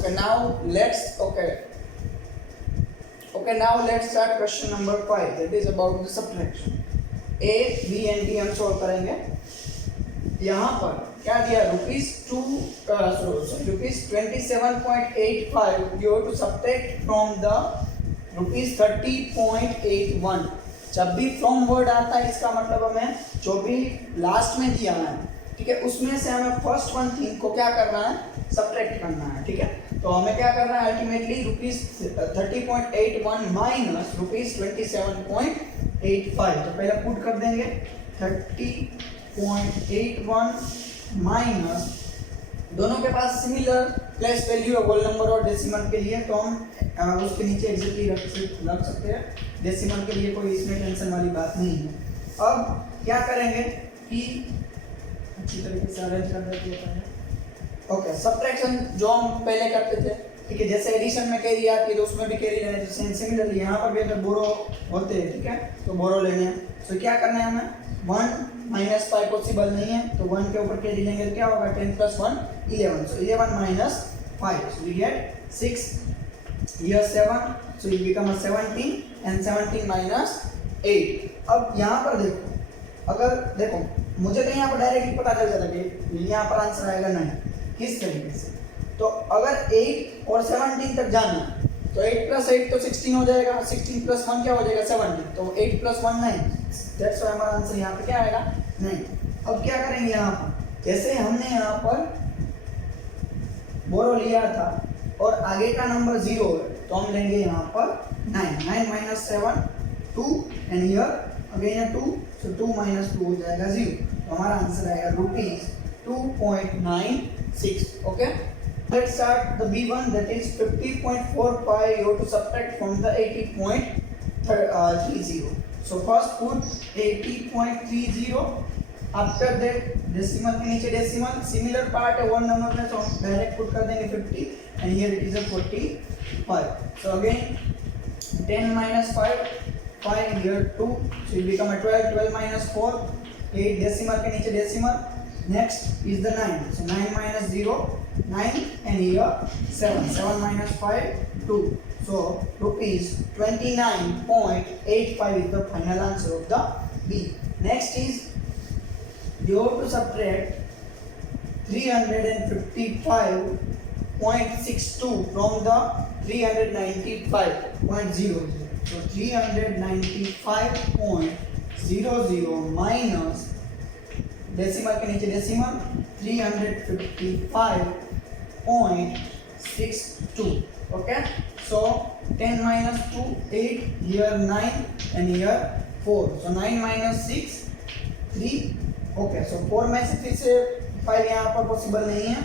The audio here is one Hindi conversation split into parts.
Okay, now let's start question number 5, that is about the subtraction. A, B and D हम solve करेंगे. यहाँ पर क्या दिया, ₹27.85 you have to subtract from the ₹30.81. जब भी फ्रॉम वर्ड आता है इसका मतलब हमें जो भी लास्ट में दिया है, ठीक है, उसमें से हमें फर्स्ट वन थिंग को क्या करना है, सब्ट्रैक्ट करना है. ठीक है, तो हमें क्या करना है, अल्टीमेटली ₹30.81 माइनस ₹27.85. तो पहले पुट कर देंगे 30.81 माइनस, दोनों के पास सिमिलर प्लेस वैल्यू है होल नंबर और डेसिमल के लिए, तो हम उसके नीचे एग्जैक्टली रख सकते हैं. डेसिमल के लिए कोई इसमें टेंशन वाली बात नहीं है. अब क्या करेंगे कि अच्छी तरीके से अरेंज कर देते हैं. ओके, सब्ट्रैक्शन जो हम पहले करते थे, ठीक है, जैसे एडिशन में कैरी आती है तो उसमें भी कैरी लेना है. सिमिलरली यहाँ पर भी अगर बोरो होते हैं, ठीक है, तो बोरो लेने हैं. तो क्या करना है हमें, 1 माइनस 5 पॉसिबल नहीं है, तो 1 के ऊपर कैरी लेंगे तो क्या होगा, 10 + 1 11. सो 11 minus 5, so we get 6. Here 7, so it become a 17 and 17 minus 8. अब यहाँ पर देखो, अगर देखो मुझे तो यहाँ पर डायरेक्टली पता चल जाता कि यहाँ पर आंसर आएगा 9. किस तरीके से, तो अगर 8 और 17 तक जाना है तो 8 + 8 तो 16 हो जाएगा, 16 + 1 क्या हो जाएगा, 17. तो 8 + 1 9. दैट्स व्हाई हमारा आंसर यहाँ पे क्या आएगा, 9. अब क्या करेंगे, यहाँ पर जैसे हमने यहाँ पर बोरो लिया था और आगे का नंबर 0 है, तो हम लेंगे यहाँ पर 9 minus 7 2 and here again 2, so 2 minus 2 हो जाएगा 0. तो हमारा आंसर आएगा ₹2.96. Okay, let's start the B1, that is 50.45 you have to subtract from the 80.30. So first put 80.30, after that decimal के नीचे decimal, similar part है one number में, तो हम डायरेक्ट पुट कर देंगे 50 and here it is a 45. So again 10 minus 5 here 2, so it become a 12 minus 4 8 decimal के नीचे decimal. Next is the 9, so 9 minus 0 9 and here 7 minus 5 2. So ₹29.85 is the final answer of the B. Next is you have to subtract 355.62 from the 395.00. So 395.00 minus decimal के नीचे decimal 355.62. Okay, so 10 minus 2 8, here 9 and here 4, so 9 minus 6 3. Okay, सो 4 में से फिर से 5 यहाँ पर पॉसिबल नहीं है,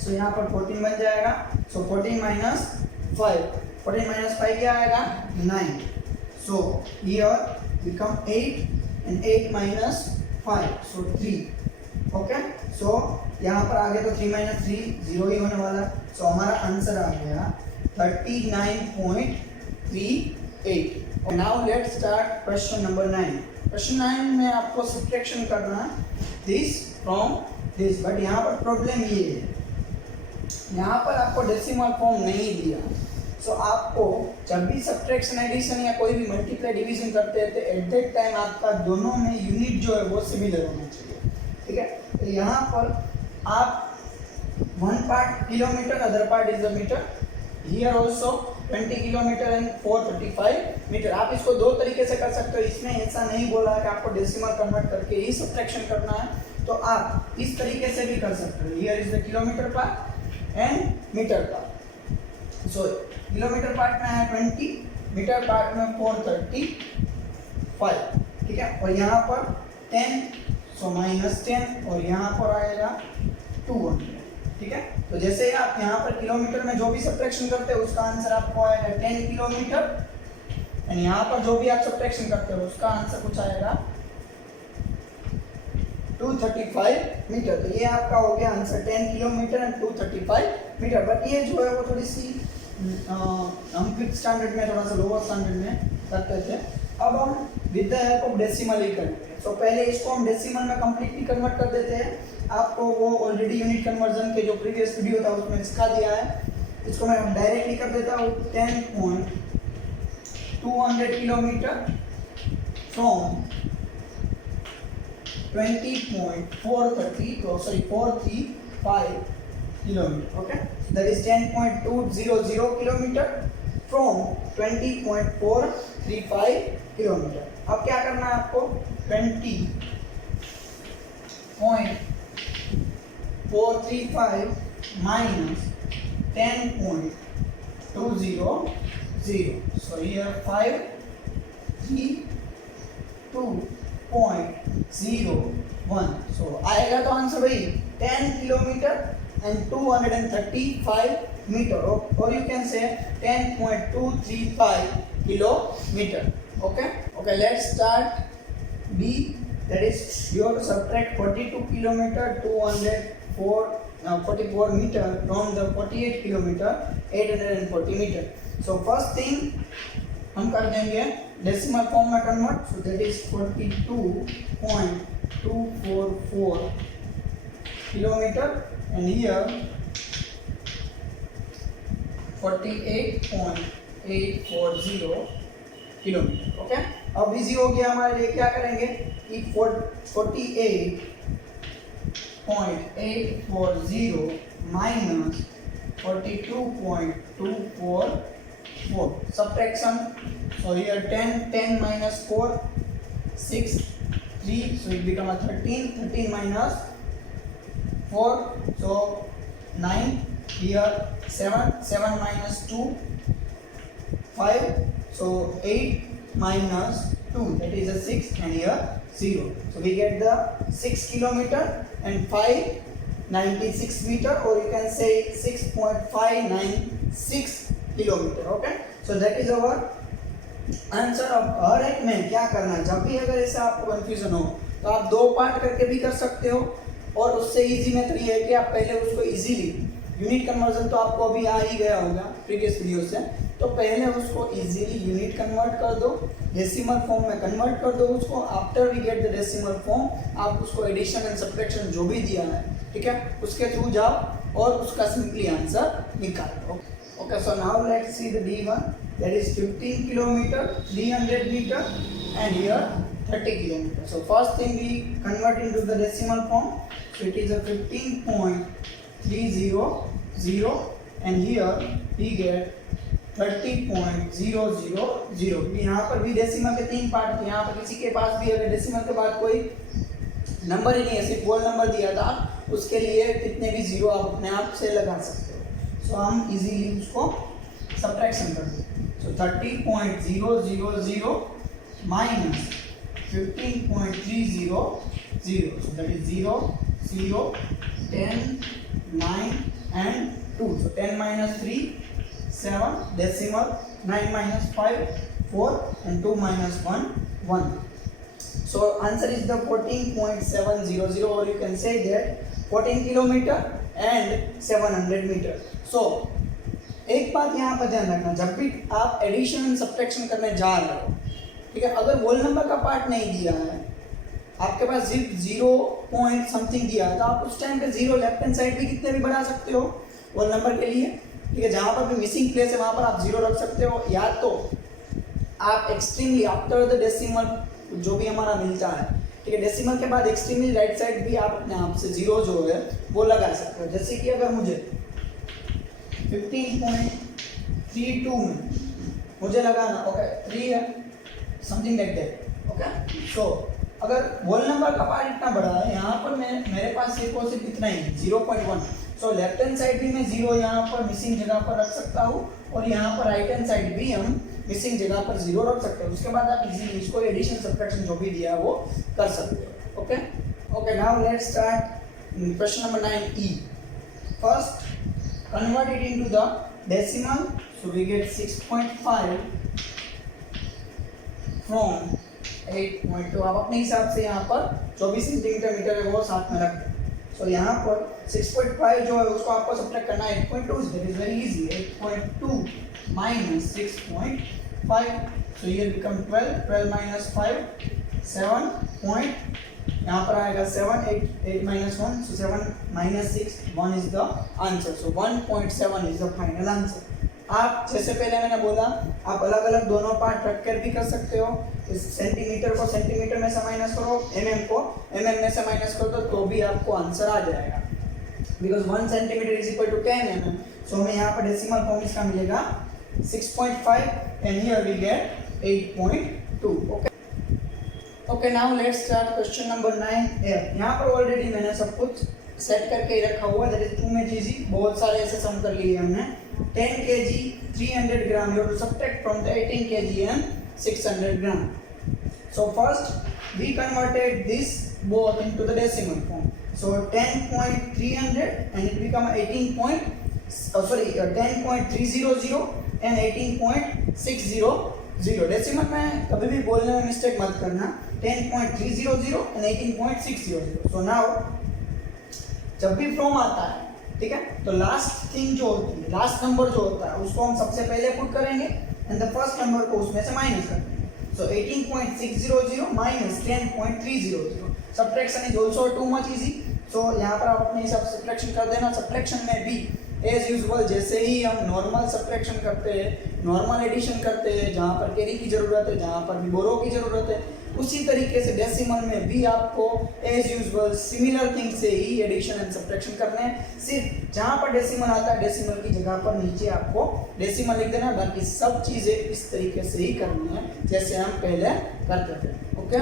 सो यहाँ पर 14 बन जाएगा. सो 14 minus 5 क्या आएगा, 9. So here become 8 and 8 minus 5, so 3. Okay, so यहाँ पर आगे तो 3 minus 3 0 ही होने वाला. सो हमारा आंसर आ गया 39.38. Now let's start question number 9. Question 9 में आपको सब्ट्रैक्शन करना है दिस फ्रॉम दिस, बट यहाँ पर प्रॉब्लम ये है, यहाँ पर आपको डेसिमल फॉर्म नहीं दिया. सो आपको जब भी सब्ट्रैक्शन, एडिशन या कोई भी मल्टीप्लाई डिवीजन करते हैं तो एट दैट टाइम आपका दोनों में यूनिट जो है वो सिमिलर होना चाहिए. ठीक है, तो यहाँ पर आप one part kilometre, other part is the metre. Here also 20 kilometre and 435 metre. आप इसको दो तरीके से कर सकते हो. इसमें ऐसा नहीं बोला है कि आपको डेसिमल कन्वर्ट करके ही सब्ट्रैक्शन करना है, तो आप इस तरीके से भी कर सकते हो. Here is the kilometre part and metre part. So kilometre part में है 20, मीटर पार्ट में 435. ठीक है, और यहाँ पर 10, सो -10, और यहाँ पर आएगा 200. ठीक है, तो जैसे आप यहाँ पर किलोमीटर में जो भी सब्ट्रैक्शन करते हो उसका आंसर आपको आएगा 10 किलोमीटर, एंड यहाँ पर जो भी आप सब्ट्रैक्शन करते हो उसका आंसर कुछ आएगा 235 मीटर. तो ये आपका हो गया answer 10 kilometre and 235 metre. But ये जो है वो थोड़ी सी हम 5th स्टैंडर्ड में, थोड़ा सा लोअर स्टैंडर्ड में करते थे. अब हम with the help of decimal ही करेंगे. तो पहले इसको हम डेसिमल में कंप्लीटली कन्वर्ट कर देते हैं. आपको वो ऑलरेडी यूनिट कन्वर्जन के जो प्रीवियस वीडियो था उसमें सिखा दिया है. इसको मैं डायरेक्टली कर देता हूँ 10.200 kilometre from 435 kilometer. Okay, that is 10.200 kilometer from 20.435 kilometer. अब क्या करना है आपको 20.435 minus 10.200. So here 5 3 2.01. So आएगा तो आंसर भाई 10 kilometre and 235 meter, or you can say 10.235 kilometer. Okay, let's start B. That is, you have to subtract 42 kilometer 44 meter from the 48 kilometer 840 meter. So first thing हम कर देंगे डेसिमल फॉर्म में convert. So that is 42.244 kilometre and here 48.840 kilometre. Okay, अब इजी हो गया हमारे लिए. क्या करेंगे कि 48.840 minus 42.244 subtraction. So here 10 minus 4 6 3, so it become a 13 minus 4, so 9. Here 7 minus 2 5, so 8 minus 2, that is a 6, and here 0. So we get the 6 kilometer and 596 meter, or you can say 6.596 kilometer. Okay, so that is our answer. अब हर एक में क्या करना है, जब भी अगर ऐसा आपको कंफ्यूजन हो तो आप दो पार्ट करके भी कर सकते हो, और उससे इजी मेथड ये है कि आप पहले उसको इजीली यूनिट कन्वर्जन तो आपको अभी आ ही गया होगा प्रीवियस वीडियो से, तो पहले उसको इजीली यूनिट कन्वर्ट कर दो, डेसिमल फॉर्म में कन्वर्ट कर दो उसको. After we get the decimal form, आप उसको एडिशन एंड सब्ट्रैक्शन जो भी दिया है, ठीक है, उसके थ्रू जाओ और उसका सिंपली आंसर निकालो. Okay, so now let's see the D1. That is 15 kilometer 300 meter and here 30 kilometer. So first thing we convert into the decimal form. So it is a 15.300 and here we get 30.000. यहाँ पर भी डेसिमल के 3 पार्ट थे. यहाँ पर किसी के पास भी अगर डेसिमल के बाद कोई नंबर ही नहीं है, सिर्फ होल नंबर दिया था, उसके लिए कितने भी जीरो आप अपने आप से लगा सकते हो. सो हम इजीली उसको सब्ट्रैक्शन कर दें. So 30.000 minus 15.300. So that is 0, 0, 10, 9 and 2. So 10 minus 3, 7, decimal, 9 minus 5, 4 and 2 minus 1, 1. So answer is the 14.700, or you can say that 14 kilometer and 700 meter. So एक बात यहाँ पर ध्यान रखना, जब भी आप एडिशन एंड सब्ट्रैक्शन करने जा रहे हो, ठीक है, अगर होल नंबर का पार्ट नहीं दिया है, आपके पास सिर्फ 0 पॉइंट समथिंग दिया है, तो आप उस टाइम पे 0 लेफ्ट हैंड साइड भी कितने भी बढ़ा सकते हो होल नंबर के लिए, ठीक है. जहाँ पर भी मिसिंग प्लेस है वहाँ पर आप 0 रख सकते हो, या तो आप एक्सट्रीमली आफ्टर द डेसिमल जो भी हमारा मिलता है, ठीक है, डेसिमल के बाद एक्सट्रीमली राइट साइड भी आप अपने आप से 0 जो है वो लगा सकते हो. जैसे कि अगर मुझे 15.32 में मुझे लगाना, ओके, 3 है, समथिंग लाइक दैट. ओके, सो अगर होल नंबर का पार्ट इतना बड़ा है, यहाँ पर मेरे पास सिर्फ और सिर्फ इतना ही 0.1. सो लेफ्ट हैंड साइड भी मैं 0 यहाँ पर मिसिंग जगह पर रख सकता हूँ, और यहाँ पर राइट हैंड साइड भी हम मिसिंग जगह पर 0 रख सकते हैं. उसके बाद आप इजीली इसको एडिशन सब्ट्रैक्शन जो भी दिया है वो कर सकते हो. Okay, now let's start question number 9E. First convert it into the decimal, so we get 6.5 from 8.2. आप अपने हिसाब से यहाँ पर 24 सेंटीमीटर मीटर है वो साथ में रख दें. सो यहाँ पर 6.5 जो है उसको आपको सब्ट्रैक्ट करना है 8.2. That is very easy. 8.2 minus 6.5, so here become 12 minus 5, 7.2. यहाँ पर आएगा 7, 8 minus 1, so 7 minus 6, 1 is the answer. So 1.7 is the final answer. आप जैसे पहले मैंने बोला, आप अलग अलग दोनों पार्ट रख कर भी कर सकते हो। इस सेंटीमीटर को सेंटीमीटर में से माइनस करो, mm को mm में से माइनस कर दो, तो भी आपको आंसर आ जाएगा। Because 1 centimetre is equal to 10 mm, so हमें यहाँ पर डेसिमल फॉर्म इसका मिलेगा 6.5 and here we get 8.2। Okay, now let's start question number 9F। यहाँ पर ऑलरेडी मैंने सब कुछ सेट करके ही रखा हुआ, that is to much easy. बहुत सारे ऐसे सम कर लिए हमने। 10 kg 300 gram, you have to subtract from the 18 kg and 600 gram. So first we converted this both into the decimal form. So 10.300 and it become 10.300 and 18.600। Decimal में कभी भी बोलने में मिस्टेक मत करना। 10.300 and 18.600। So now जब भी फ्रॉम आता है, ठीक है, तो लास्ट थिंग जो होती है, लास्ट नंबर जो होता है उसको हम सबसे पहले पुट करेंगे एंड द फर्स्ट नंबर को उसमें से माइनस कर देंगे। So 18.600 minus 10.300। Subtraction is also too much easy. So यहाँ पर आप अपने हिसाब से सब्ट्रैक्शन कर देना। सब्ट्रैक्शन में भी एज यूजुअल जैसे ही हम नॉर्मल सब्ट्रैक्शन करते हैं, नॉर्मल एडिशन करते हैं, जहाँ पर कैरी की जरूरत है, जहाँ पर भी बोरो की जरूरत है, उसी तरीके से डेसिमल में भी आपको एज यूजुअल सिमिलर थिंग से ही एडिशन एंड सब्ट्रैक्शन करने हैं। सिर्फ जहाँ पर डेसिमल आता है, डेसिमल की जगह पर नीचे आपको डेसिमल लिख देना, बाकी सब चीज़ें इस तरीके से ही करनी है जैसे हम पहले करते थे। ओके।